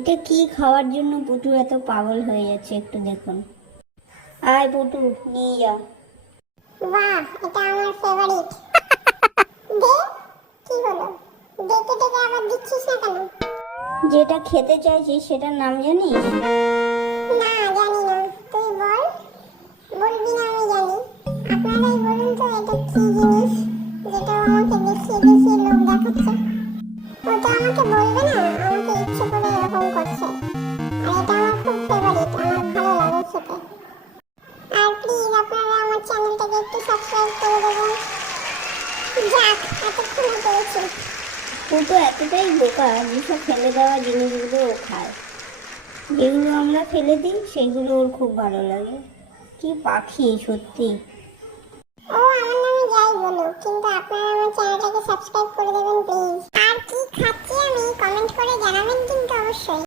এটা কি খাওয়ার জন্য পুটু এত পাগল হয়ে যাচ্ছে একটু দেখুন। আয় পুটু, নিয়ে যা। বাহ, এটা আমার ফেভারিট। দে, কি হলো? দেখে দেখে আবার দিচ্ছিস না কেন? যেটা খেতে চাইছিস সেটার নাম জানিস? না, জানি না। তুই বল। বলবি না আমি জানি। আপনারাই বলুন তো, এটা কি জিনিস যেটা ও আমাকে দেখিয়ে দেখিয়ে লোক দেখাচ্ছে? ও তো আমাকে বলবে না, আমাকে ইচ্ছে করে এরকম করছে। আর এটা আমার খুব ফেভারিট, আমার ভালো লাগে খেতে। আর প্লিজ আপনারা আমার চ্যানেলটাকে একটু সাবস্ক্রাইব করে দেবেন। যাক, এতক্ষণে পেয়েছি। পুটু এতটাই বোকা যেসব ফেলে দেওয়া জিনিসগুলো ও খায়। যেগুলো আমরা ফেলে দিই সেগুলো ওর খুব ভালো লাগে। কি পাখি সত্যি। ও আমার নামে যাই বলুক, কিন্তু আপনারা আমার চ্যানেলটাকে সাবস্ক্রাইব করে দেবেন প্লিজ। আর কি খাচ্ছি আমি কমেন্ট করে জানাবেন কিন্তু অবশ্যই।